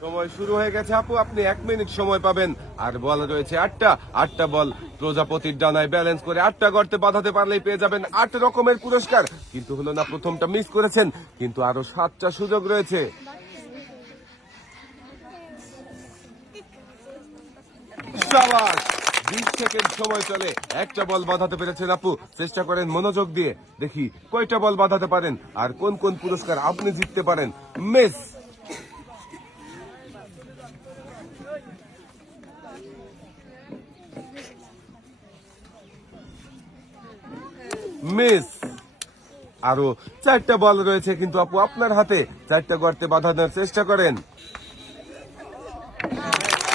সময় শুরু হয়ে গেছে আপু, আপনি 1 মিনিট সময় পাবেন। আর বল রয়েছে 8টা বল প্রজাপতির ডানায় ব্যালেন্স করে 8টা গর্তে বাঁধাতে পারলেই পেয়ে যাবেন 8 রকমের পুরস্কার। কিন্তু হলো না, প্রথমটা মিস করেছেন, কিন্তু আরো 7টা সুযোগ রয়েছে। শাবাশ, 20 সেকেন্ড সময় চলে। একটা বল বাঁধাতে পেরেছেন আপু, চেষ্টা করেন মনোযোগ দিয়ে, দেখি কয়টা বল বাঁধাতে পারেন আর কোন কোন পুরস্কার আপনি জিততে পারেন। Miss, miss. আরো 4টা বল রয়েছে, কিন্তু আপু আপনার হাতে 4টা গর্তে বাঁধানোর চেষ্টা করেন।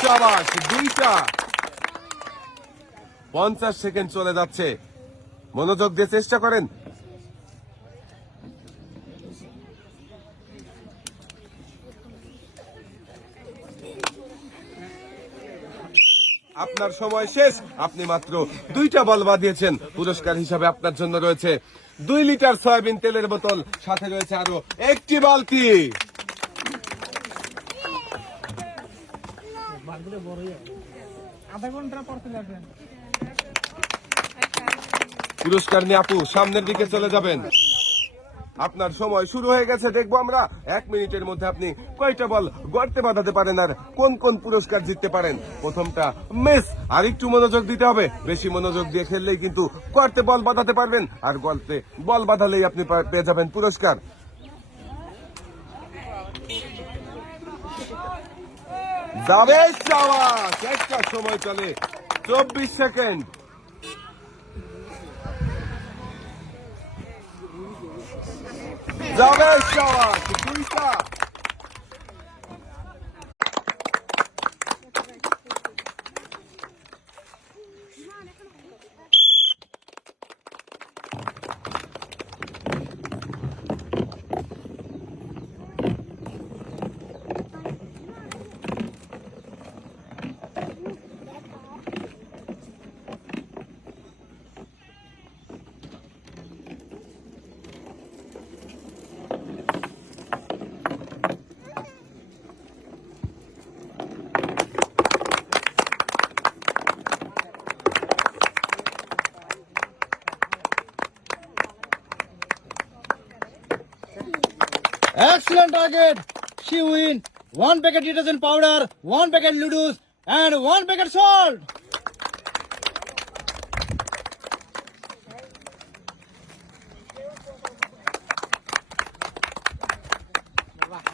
শাবাশ, 2টা। 50 সেকেন্ড চলে যাচ্ছে, মনোযোগ দিয়ে চেষ্টা করেন। আপনার সময় শেষ, আপনি মাত্র 2টা বল বাঁধিয়েছেন। পুরস্কার হিসাবে আপনার জন্য রয়েছে 2 লিটার সয়াবিন তেলের বোতল, সাথে রয়েছে আরো একটি বালতি। পুরস্কার নিয়ে আপু সামনের দিকে চলে যাবেন। আপনার সময় শুরু হয়ে গেছে, দেখবো আমরা 1 মিনিটের মধ্যে আপনি কয়টা বল গর্তে বাঁধাতে পারেন আর কোন কোন পুরস্কার জিততে পারেন। প্রথমটা মিস, আর একটু মনোযোগ দিতে হবে, বেশি মনোযোগ দিয়ে খেললেই কিন্তু গর্তে বল বাঁধাতে পারবেন, আর গর্তে বল বাঁধালেই আপনি পেয়ে যাবেন পুরস্কার। যাবে, শাবাশ, একটা সময় চলে 24 সেকেন্ড। যাবে, শাবাশ, 2টা। Excellent target. She win 1 packet detergent powder, 1 packet noodles, and 1 packet salt.